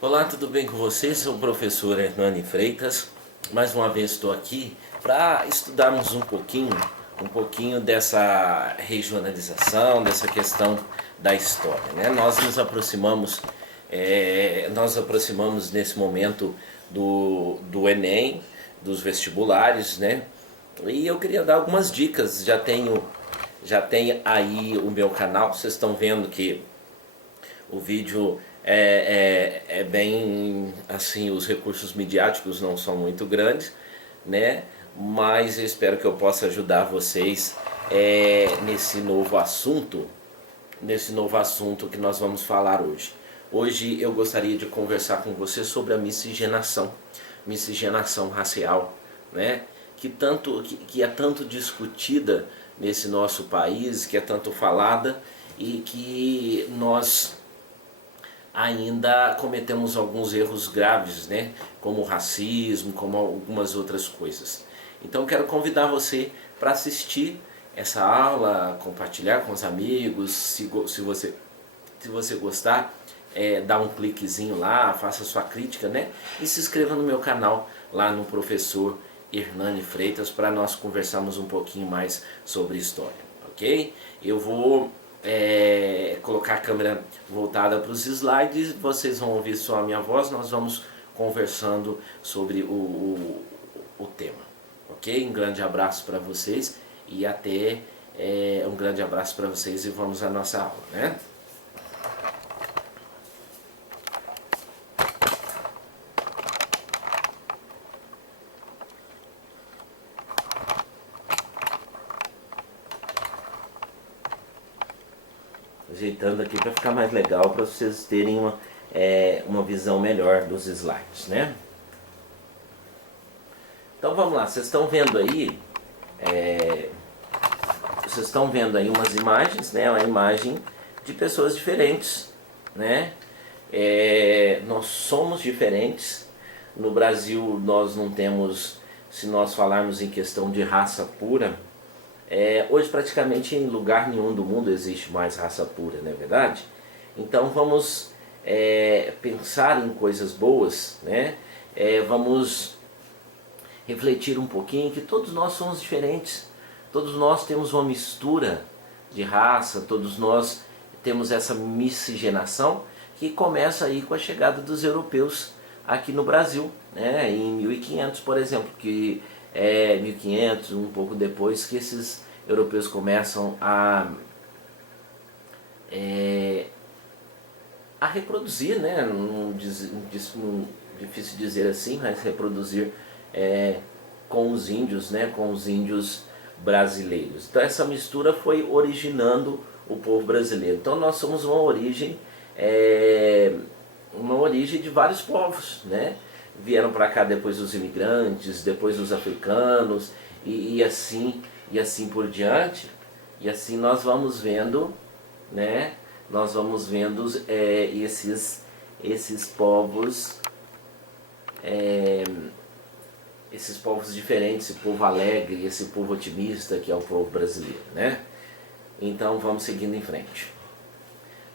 Olá, tudo bem com vocês? Sou o professor Hernani Freitas. Mais uma vez estou aqui para estudarmos um pouquinho dessa regionalização, dessa questão da história, né? Nós aproximamos nesse momento do Enem, dos vestibulares, né? E eu queria dar algumas dicas. Já tem aí o meu canal. Vocês estão vendo que o vídeo é bem assim, os recursos midiáticos não são muito grandes, né? Mas eu espero que eu possa ajudar vocês nesse novo assunto que nós vamos falar hoje. Hoje eu gostaria de conversar com você sobre a miscigenação racial, né? Que é tanto discutida nesse nosso país, que é tanto falada e que nós ainda cometemos alguns erros graves, né? Como o racismo, como algumas outras coisas. Então quero convidar você para assistir essa aula, compartilhar com os amigos. Se você gostar, dá um cliquezinho lá, faça sua crítica, né? E se inscreva no meu canal lá no professor Hernani Freitas para nós conversarmos um pouquinho mais sobre história, ok? Eu vou colocar a câmera voltada para os slides, vocês vão ouvir só a minha voz, nós vamos conversando sobre o tema, ok? Um grande abraço para vocês e um grande abraço para vocês e vamos à nossa aula, né? Ajeitando aqui para ficar mais legal, para vocês terem uma visão melhor dos slides, né? Então vamos lá, vocês estão vendo aí umas imagens, né? Uma imagem de pessoas diferentes, né? Nós somos diferentes. No Brasil nós não temos, se nós falarmos em questão de raça pura, hoje praticamente em lugar nenhum do mundo existe mais raça pura, não é verdade? Então vamos pensar em coisas boas, né? Vamos refletir um pouquinho que todos nós somos diferentes, todos nós temos uma mistura de raça, todos nós temos essa miscigenação que começa aí com a chegada dos europeus aqui no Brasil, né? Em 1500, por exemplo, que 1500, um pouco depois que esses europeus começam a reproduzir, né? Difícil dizer assim, mas reproduzir com os índios, né? Com os índios brasileiros. Então essa mistura foi originando o povo brasileiro. Então nós somos uma origem de vários povos, né? Vieram para cá depois os imigrantes, depois os africanos e assim por diante. E assim nós vamos vendo, né? Nós vamos vendo esses povos diferentes, esse povo alegre, esse povo otimista que é o povo brasileiro, né? Então vamos seguindo em frente.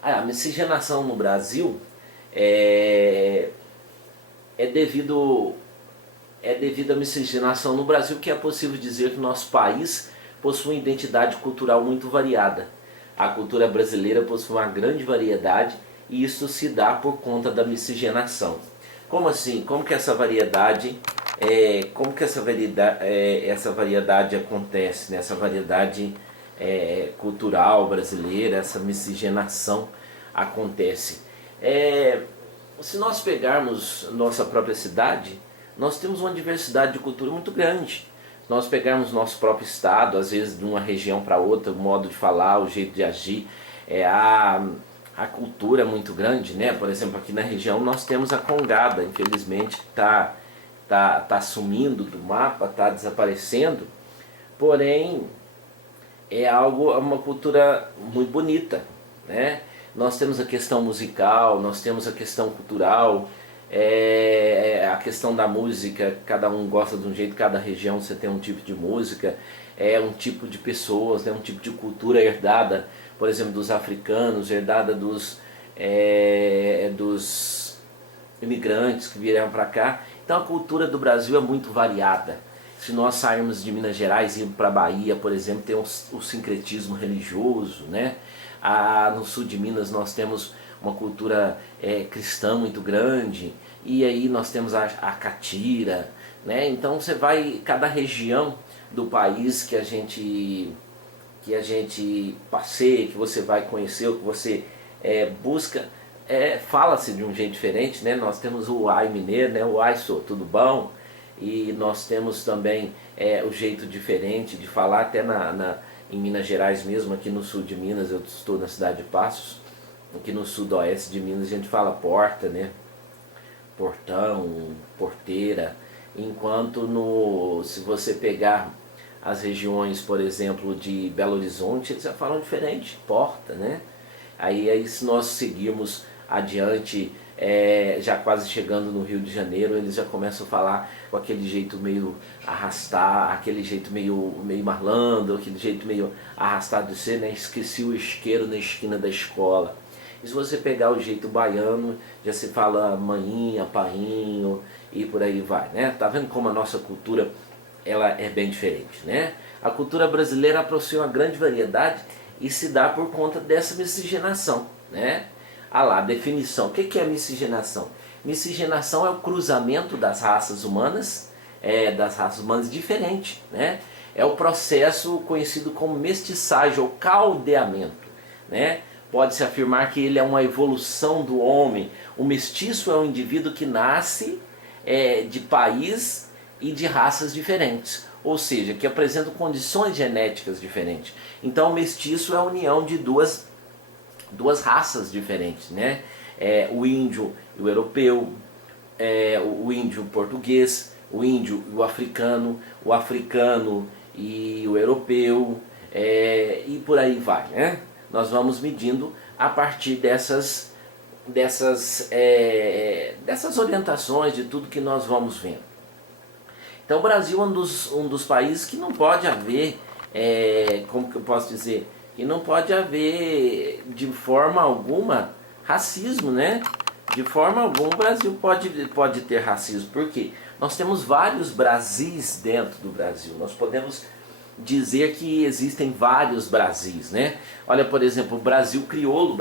A miscigenação no Brasil é devido à miscigenação no Brasil que é possível dizer que nosso país possui uma identidade cultural muito variada. A cultura brasileira possui uma grande variedade e isso se dá por conta da miscigenação. Como assim? Como que essa variedade acontece, né? Essa variedade cultural brasileira, essa miscigenação acontece. Se nós pegarmos nossa própria cidade, nós temos uma diversidade de cultura muito grande. Se nós pegarmos nosso próprio estado, às vezes de uma região para outra, o modo de falar, o jeito de agir, a cultura é muito grande, né? Por exemplo, aqui na região nós temos a congada, infelizmente tá sumindo do mapa, está desaparecendo, porém uma cultura muito bonita, né? Nós temos a questão musical, nós temos a questão cultural, a questão da música, cada um gosta de um jeito, cada região você tem um tipo de música, um tipo de pessoas, né? Um tipo de cultura herdada, por exemplo, dos africanos, herdada dos imigrantes que vieram para cá. Então a cultura do Brasil é muito variada. Se nós sairmos de Minas Gerais e irmos para a Bahia, por exemplo, tem o sincretismo religioso, né? No sul de Minas nós temos uma cultura cristã muito grande, e aí nós temos a catira, né? Então você vai, cada região do país que a gente passeia, que você vai conhecer, ou que você busca, fala-se de um jeito diferente, né? Nós temos o ai mineiro, né? O ai, sou, tudo bom? E nós temos também o jeito diferente de falar, até em Minas Gerais mesmo, aqui no sul de Minas, eu estou na cidade de Passos, aqui no sudoeste de Minas a gente fala porta, né? Portão, porteira, enquanto se você pegar as regiões, por exemplo, de Belo Horizonte, eles já falam diferente, porta, né? Aí se nós seguirmos adiante, já quase chegando no Rio de Janeiro, eles já começam a falar com aquele jeito meio arrastar, aquele jeito meio marlando, aquele jeito meio arrastado de ser, né? Esqueci o isqueiro na esquina da escola. E se você pegar o jeito baiano, já se fala maninha, painho e por aí vai, né? Tá vendo como a nossa cultura ela é bem diferente, né? A cultura brasileira possui uma grande variedade e se dá por conta dessa miscigenação, né? Lá, definição. O que é miscigenação? Miscigenação é o cruzamento das raças humanas diferentes, né? É o processo conhecido como mestiçagem ou caldeamento, né? Pode-se afirmar que ele é uma evolução do homem. O mestiço é um indivíduo que nasce de país e de raças diferentes, ou seja, que apresentam condições genéticas diferentes. Então o mestiço é a união de duas raças diferentes, né? O índio e o europeu, o índio português, o índio e o africano e o europeu, e por aí vai, né? Nós vamos medindo a partir dessas orientações, de tudo que nós vamos vendo. Então o Brasil é um dos países que não pode haver, como que eu posso dizer, que não pode haver de forma alguma racismo, né? De forma alguma o Brasil pode ter racismo, porque nós temos vários Brasis dentro do Brasil, nós podemos dizer que existem vários Brasis, né? Olha, por exemplo, o Brasil crioulo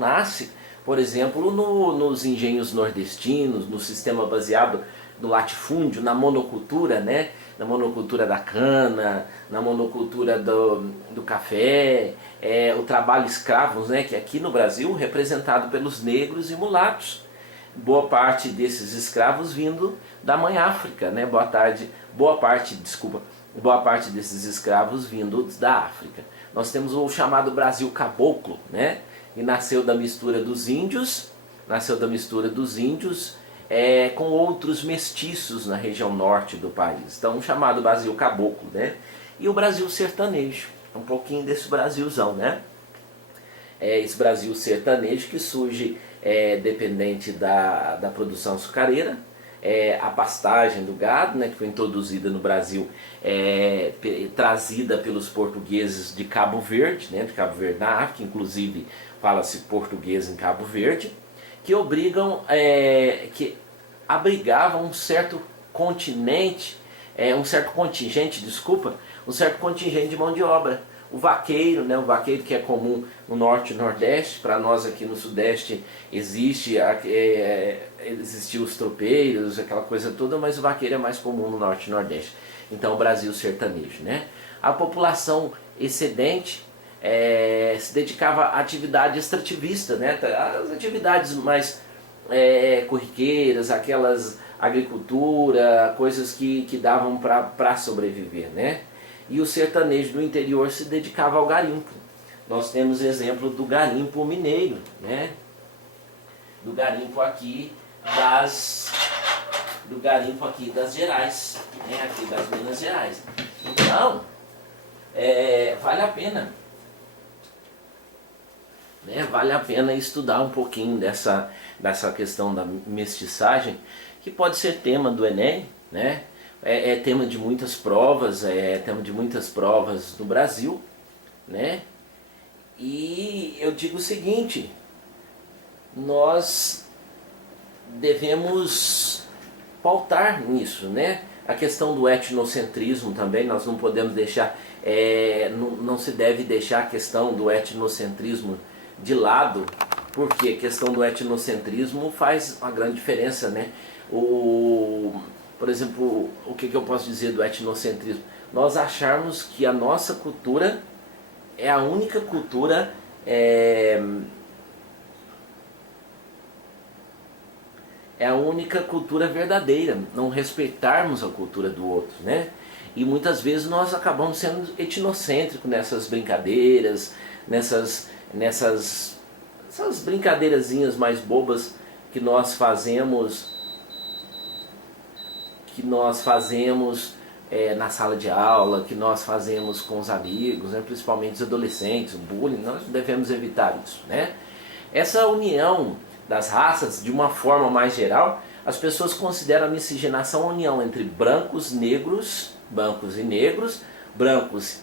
nasce, por exemplo, nos engenhos nordestinos, no sistema baseado no latifúndio, na monocultura, né? Na monocultura da cana, na monocultura do café, o trabalho escravo, né? Que aqui no Brasil representado pelos negros e mulatos. Boa parte desses escravos vindo da mãe África, né? Boa parte desses escravos vindos da África. Nós temos o chamado Brasil caboclo, né? E nasceu da mistura dos índios, com outros mestiços na região norte do país. Então, o chamado Brasil caboclo, né? E o Brasil sertanejo, um pouquinho desse Brasilzão, né? Esse Brasil sertanejo que surge dependente da produção açucareira, a pastagem do gado, né, que foi introduzida no Brasil, trazida pelos portugueses de Cabo Verde, né, de Cabo Verde na África, inclusive fala-se português em Cabo Verde, que abrigavam um certo contingente de mão de obra. O vaqueiro, né, que é comum no norte e nordeste, para nós aqui no sudeste existiam os tropeiros, aquela coisa toda, mas o vaqueiro é mais comum no norte e nordeste. Então o Brasil sertanejo, né? A população excedente se dedicava à atividade extrativista, né? As atividades mais corriqueiras, aquelas agricultura, coisas que davam para sobreviver, né? E o sertanejo do interior se dedicava ao garimpo. Nós temos exemplo do garimpo mineiro, né? Do garimpo aqui das Gerais, né? Aqui das Minas Gerais. Então, vale a pena, né? Vale a pena estudar um pouquinho dessa questão da mestiçagem, que pode ser tema do Enem, né? Tema de muitas provas, no Brasil, né? E eu digo o seguinte, nós devemos pautar nisso, né? A questão do etnocentrismo também, nós não podemos deixar, não se deve deixar a questão do etnocentrismo de lado, porque a questão do etnocentrismo faz uma grande diferença, né? Por exemplo, o que eu posso dizer do etnocentrismo? Nós acharmos que a nossa cultura é a única cultura é a única cultura verdadeira, não respeitarmos a cultura do outro, né? E muitas vezes nós acabamos sendo etnocêntricos nessas brincadeiras, essas brincadeirazinhas mais bobas que nós fazemos na sala de aula, que nós fazemos com os amigos, né? Principalmente os adolescentes, o bullying, nós devemos evitar isso, né? Essa união das raças, de uma forma mais geral, as pessoas consideram a miscigenação a união entre brancos e negros, brancos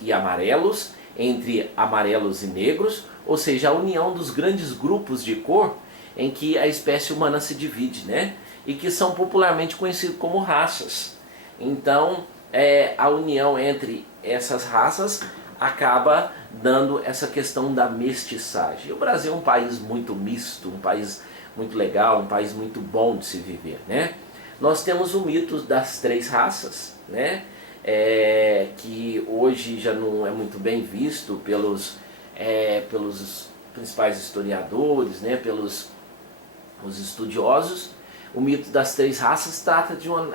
e amarelos, entre amarelos e negros, ou seja, a união dos grandes grupos de cor em que a espécie humana se divide, né? E que são popularmente conhecidos como raças. Então, a união entre essas raças acaba dando essa questão da mestiçagem. O Brasil é um país muito misto, um país muito legal, um país muito bom de se viver, né? Nós temos o mito das três raças, né? Que hoje já não é muito bem visto pelos principais historiadores, né? Pelos os estudiosos. O mito das três raças trata de um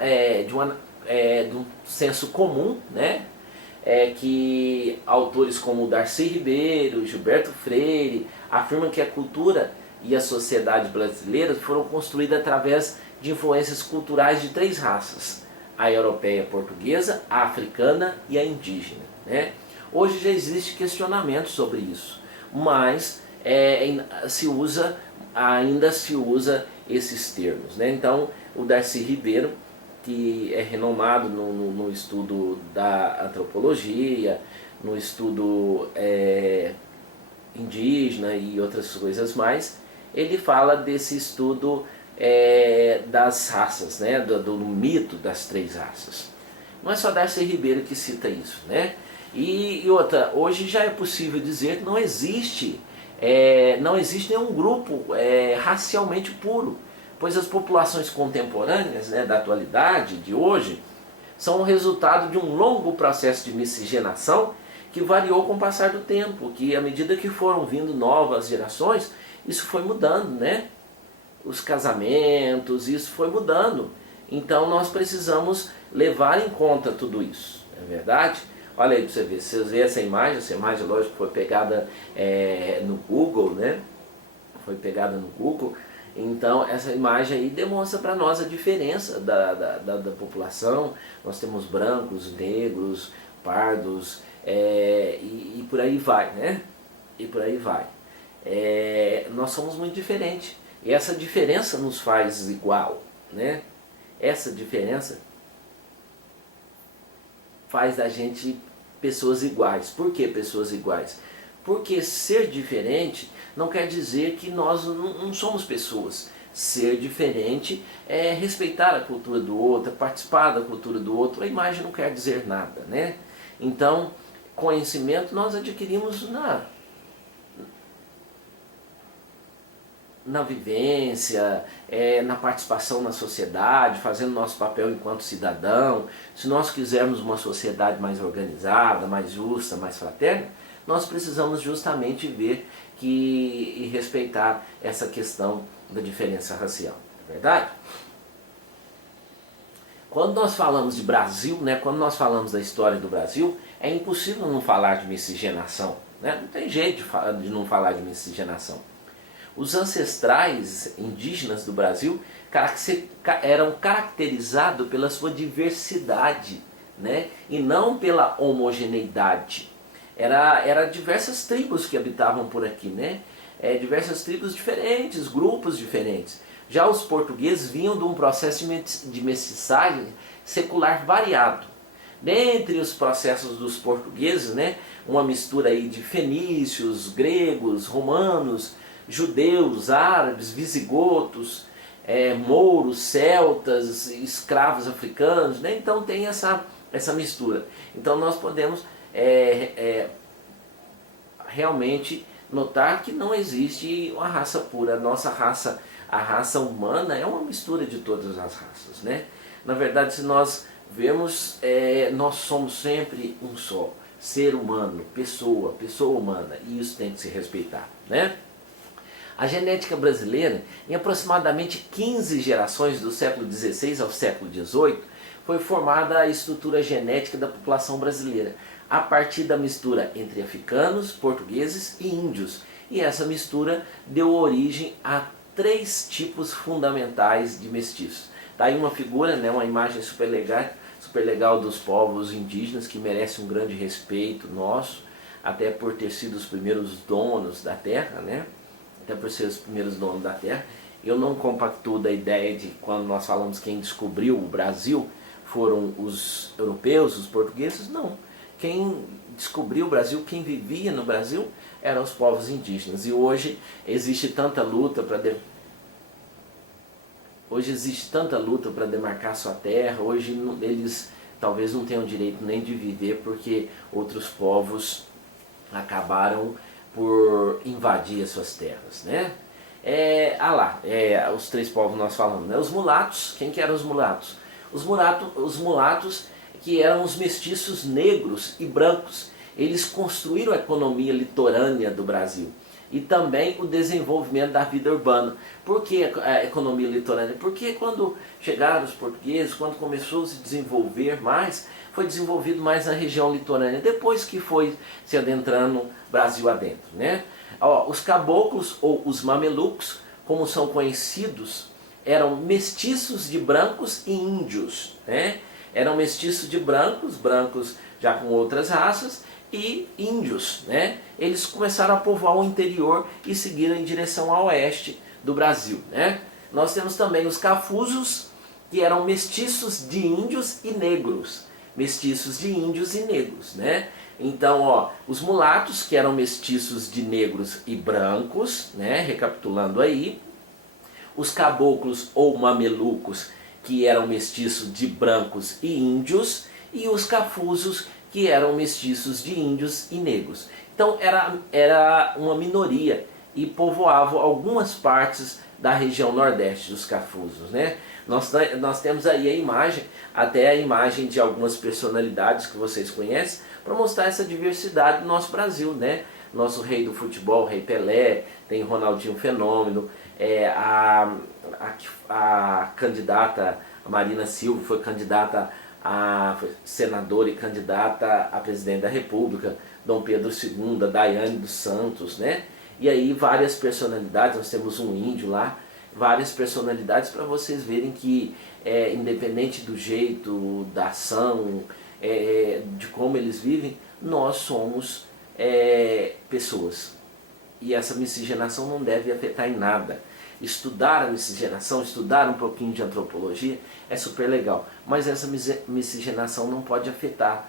senso comum, né? Que autores como Darcy Ribeiro, Gilberto Freire afirmam que a cultura e a sociedade brasileira foram construídas através de influências culturais de três raças: a europeia, a portuguesa, a africana e a indígena, né? Hoje já existe questionamento sobre isso, mas ainda se usa esses termos, né? Então, o Darcy Ribeiro, que é renomado no estudo da antropologia, no estudo indígena e outras coisas mais, ele fala desse estudo das raças, né? do mito das três raças. Não é só Darcy Ribeiro que cita isso, né? E outra, hoje já é possível dizer que não existe nenhum grupo racialmente puro, pois as populações contemporâneas, né, da atualidade, de hoje, são o resultado de um longo processo de miscigenação que variou com o passar do tempo, que à medida que foram vindo novas gerações, isso foi mudando, né? Os casamentos, isso foi mudando. Então nós precisamos levar em conta tudo isso, não é verdade? Olha aí para você ver, se você vê essa imagem lógico foi pegada no Google, né? Foi pegada no Google. Então essa imagem aí demonstra para nós a diferença da população. Nós temos brancos, negros, pardos, e por aí vai, né? E por aí vai. Nós somos muito diferentes. E essa diferença nos faz igual, né? Essa diferença faz da gente pessoas iguais. Por que pessoas iguais? Porque ser diferente não quer dizer que nós não somos pessoas. Ser diferente é respeitar a cultura do outro, participar da cultura do outro. A imagem não quer dizer nada, né? Então, conhecimento nós adquirimos na vivência, na participação na sociedade, fazendo nosso papel enquanto cidadão. Se nós quisermos uma sociedade mais organizada, mais justa, mais fraterna, nós precisamos justamente ver e respeitar essa questão da diferença racial, não é verdade? Quando nós falamos de Brasil, né, quando nós falamos da história do Brasil, é impossível não falar de miscigenação, né? Não tem jeito de não falar de miscigenação. Os ancestrais indígenas do Brasil eram caracterizados pela sua diversidade, né? E não pela homogeneidade. Era diversas tribos que habitavam por aqui, né? Diversas tribos diferentes, grupos diferentes. Já os portugueses vinham de um processo de mestiçagem secular variado. Dentre os processos dos portugueses, né, uma mistura aí de fenícios, gregos, romanos, judeus, árabes, visigotos, mouros, celtas, escravos africanos, né? Então tem essa mistura. Então nós podemos realmente notar que não existe uma raça pura. A nossa raça, a raça humana, é uma mistura de todas as raças, né? Na verdade, se nós vemos, nós somos sempre um só. Ser humano, pessoa humana, e isso tem que se respeitar, né? A genética brasileira, em aproximadamente 15 gerações do século XVI ao século XVIII, foi formada a estrutura genética da população brasileira, a partir da mistura entre africanos, portugueses e índios. E essa mistura deu origem a 3 tipos fundamentais de mestiços. Tá aí uma figura, né, uma imagem super legal dos povos indígenas, que merece um grande respeito nosso, até por ter sido os primeiros donos da terra, né? Até por ser os primeiros donos da terra. Eu não compactuo da ideia de quando nós falamos quem descobriu o Brasil foram os europeus, os portugueses. Não. Quem descobriu o Brasil, quem vivia no Brasil, eram os povos indígenas. E hoje existe tanta luta para demarcar sua terra. Hoje eles talvez não tenham direito nem de viver, porque outros povos acabaram por invadir as suas terras, né? Os 3 povos nós falamos, né? Os mulatos. Quem que eram os mulatos? Os mulatos que eram os mestiços negros e brancos. Eles construíram a economia litorânea do Brasil e também o desenvolvimento da vida urbana. Por que a economia litorânea? Porque quando chegaram os portugueses, quando começou a se desenvolver mais, foi desenvolvido mais na região litorânea, depois que foi se adentrando Brasil adentro, né? Os caboclos, ou os mamelucos, como são conhecidos, eram mestiços de brancos e índios, né? Eram mestiços de brancos já com outras raças, e índios, né? Eles começaram a povoar o interior e seguiram em direção ao oeste do Brasil, né? Nós temos também os cafusos, que eram mestiços de índios e negros. Mestiços de índios e negros, né? Então, os mulatos, que eram mestiços de negros e brancos, né? Recapitulando aí. Os caboclos ou mamelucos, que eram mestiços de brancos e índios. E os cafusos, que eram mestiços de índios e negros. Então era uma minoria e povoavam algumas partes da região nordeste dos cafusos, né? Nós temos aí a imagem, até a imagem de algumas personalidades que vocês conhecem, para mostrar essa diversidade do nosso Brasil, né? Nosso rei do futebol, o Rei Pelé, tem Ronaldinho Fenômeno, a candidata Marina Silva foi candidata a senadora e candidata a presidente da República, Dom Pedro II, Daiane dos Santos, né? E aí várias personalidades, nós temos um índio lá, várias personalidades para vocês verem que, independente do jeito, da ação, de como eles vivem, nós somos pessoas. E essa miscigenação não deve afetar em nada. Estudar a miscigenação, estudar um pouquinho de antropologia é super legal, mas essa miscigenação não pode afetar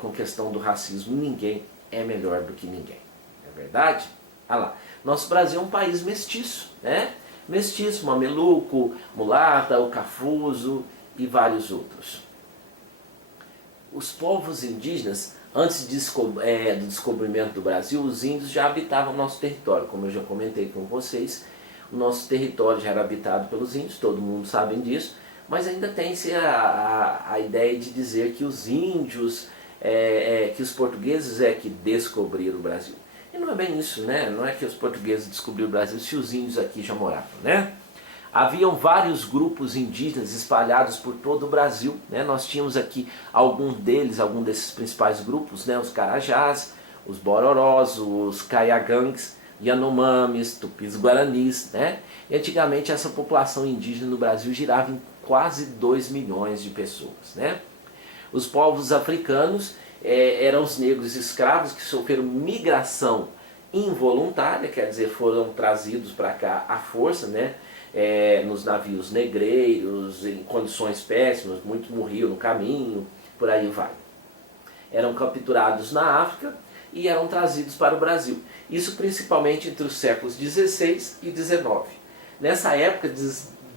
com questão do racismo. Ninguém é melhor do que ninguém, não é verdade? Nosso Brasil é um país mestiço, né? Mestiço, mameluco, mulata, o cafuso e vários outros. Os povos indígenas, antes do descobrimento do Brasil, os índios já habitavam o nosso território, como eu já comentei com vocês. O nosso território já era habitado pelos índios, todo mundo sabe disso, mas ainda tem-se a ideia de dizer que os índios, que os portugueses que descobriram o Brasil. E não é bem isso, né? Não é que os portugueses descobriram o Brasil se os índios aqui já moravam, né? Haviam vários grupos indígenas espalhados por todo o Brasil, né? Nós tínhamos aqui alguns desses principais grupos, né? Os Carajás, os Bororós, os Caiagangues, Yanomamis, Tupis Guaranis, né? E antigamente essa população indígena no Brasil girava em quase 2 milhões de pessoas, né? Os povos africanos eram os negros escravos que sofreram migração involuntária, quer dizer, foram trazidos para cá à força, né? Nos navios negreiros, em condições péssimas, muitos morriam no caminho, por aí vai. Eram capturados na África e eram trazidos para o Brasil. Isso principalmente entre os séculos XVI e XIX. Nessa época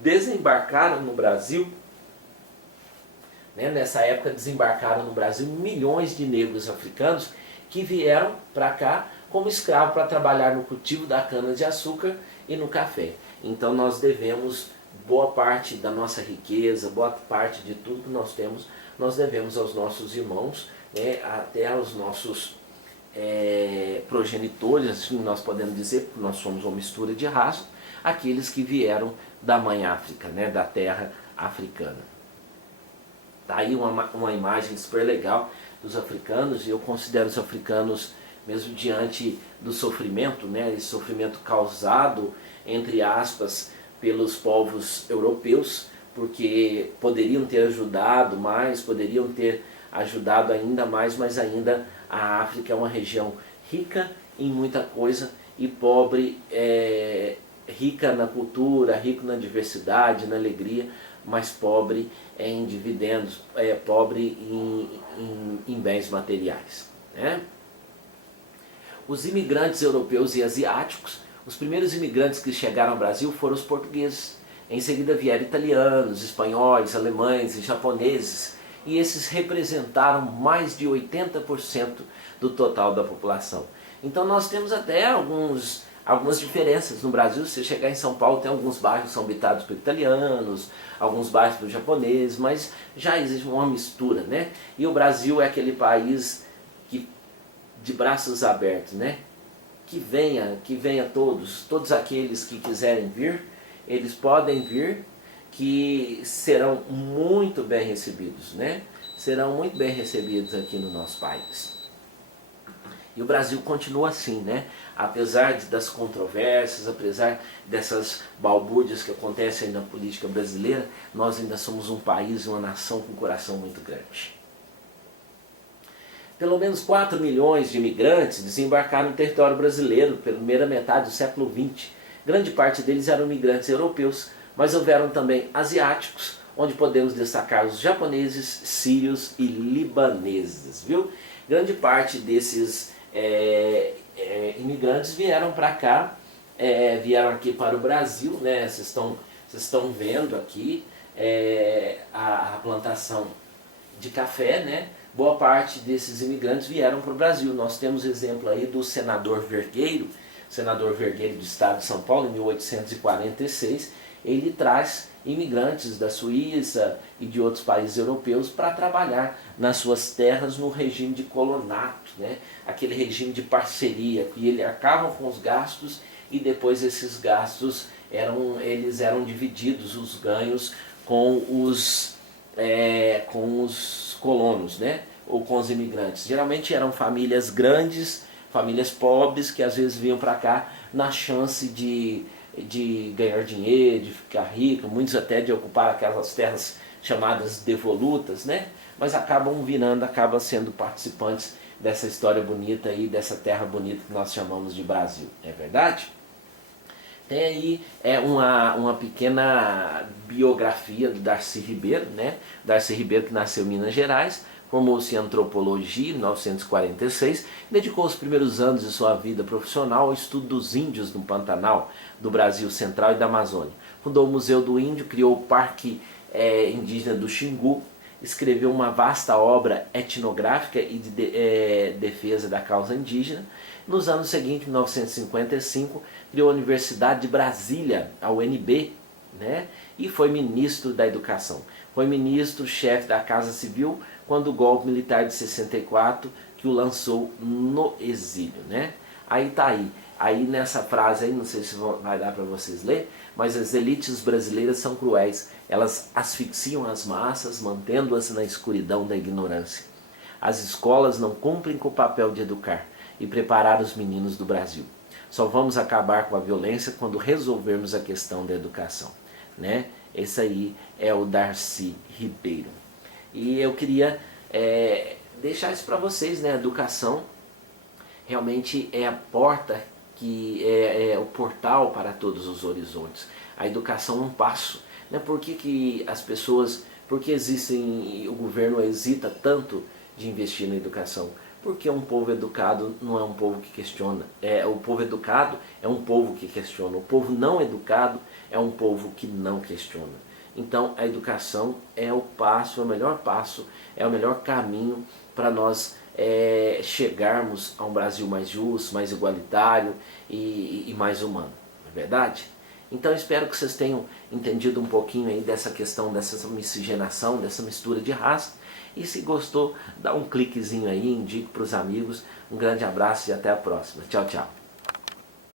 desembarcaram no Brasil, né? Nessa época desembarcaram no Brasil milhões de negros africanos que vieram para cá como escravos para trabalhar no cultivo da cana-de-açúcar e no café. Então nós devemos boa parte da nossa riqueza, boa parte de tudo que nós temos, nós devemos aos nossos irmãos, né? Até aos nossos progenitores, assim nós podemos dizer, porque nós somos uma mistura de raça, aqueles que vieram da mãe África, né? Da terra africana. Tá aí uma imagem super legal dos africanos, e eu considero os africanos, mesmo diante do sofrimento, né, esse sofrimento causado, entre aspas, pelos povos europeus, porque poderiam ter ajudado mais, poderiam ter ajudado ainda mais, mas ainda a África é uma região rica em muita coisa e pobre, rica na cultura, rica na diversidade, na alegria, mas pobre em dividendos, pobre em bens materiais, né? Os imigrantes europeus e asiáticos, os primeiros imigrantes que chegaram ao Brasil foram os portugueses. Em seguida vieram italianos, espanhóis, alemães e japoneses, e esses representaram mais de 80% do total da população. Então nós temos até algumas diferenças no Brasil. Se você chegar em São Paulo, tem alguns bairros que são habitados por italianos, alguns bairros por japoneses, mas já existe uma mistura, né? E o Brasil é aquele país de braços abertos, né? Que venha todos aqueles que quiserem vir, eles podem vir, que serão muito bem recebidos, né? Serão muito bem recebidos aqui no nosso país. E o Brasil continua assim, né? Apesar das controvérsias, apesar dessas balbúrdias que acontecem na política brasileira, nós ainda somos um país, uma nação com um coração muito grande. Pelo menos 4 milhões de imigrantes desembarcaram no território brasileiro pela primeira metade do século XX. Grande parte deles eram imigrantes europeus, mas houveram também asiáticos, onde podemos destacar os japoneses, sírios e libaneses, viu? Grande parte desses imigrantes vieram para cá, vieram aqui para o Brasil, né? Vocês estão vendo aqui a plantação de café, né? Boa parte desses imigrantes vieram para o Brasil. Nós temos exemplo aí do senador Vergueiro do estado de São Paulo, em 1846, ele traz imigrantes da Suíça e de outros países europeus para trabalhar nas suas terras no regime de colonato, né? Aquele regime de parceria, que ele acabam com os gastos e depois esses gastos eles eram divididos, os ganhos, com os colonos, né? Ou com os imigrantes. Geralmente eram famílias grandes, famílias pobres, que às vezes vinham para cá na chance de ganhar dinheiro, de ficar rico, muitos até de ocupar aquelas terras chamadas devolutas, né? Mas acabam sendo participantes dessa história bonita aí, dessa terra bonita que nós chamamos de Brasil, é verdade? Tem aí uma pequena biografia do Darcy Ribeiro, né? Darcy Ribeiro, que nasceu em Minas Gerais, formou-se em antropologia em 1946, dedicou os primeiros anos de sua vida profissional ao estudo dos índios no Pantanal, do Brasil Central e da Amazônia. Fundou o Museu do Índio, criou o Parque Indígena do Xingu, escreveu uma vasta obra etnográfica e de defesa da causa indígena. Nos anos seguintes, em 1955, criou a Universidade de Brasília, a UNB, né? E foi ministro da Educação. Foi ministro-chefe da Casa Civil quando o golpe militar de 64 que o lançou no exílio, né? Aí tá aí nessa frase aí, não sei se vai dar para vocês ler, mas as elites brasileiras são cruéis, elas asfixiam as massas, mantendo-as na escuridão da ignorância. As escolas não cumprem com o papel de educar e preparar os meninos do Brasil. Só vamos acabar com a violência quando resolvermos a questão da educação, né? Esse aí é o Darcy Ribeiro. E eu queria deixar isso para vocês, né? A educação realmente é a porta, que é o portal para todos os horizontes. A educação é um passo, né? Por que as pessoas, o governo hesita tanto de investir na educação? Porque um povo educado não é um povo que questiona. O povo educado é um povo que questiona. O povo não educado é um povo que não questiona. Então a educação é o melhor passo, é o melhor caminho para nós chegarmos a um Brasil mais justo, mais igualitário e mais humano. Não é verdade? Então espero que vocês tenham entendido um pouquinho aí dessa questão, dessa miscigenação, dessa mistura de raça. E se gostou, dá um cliquezinho aí, indique para os amigos. Um grande abraço e até a próxima. Tchau, tchau.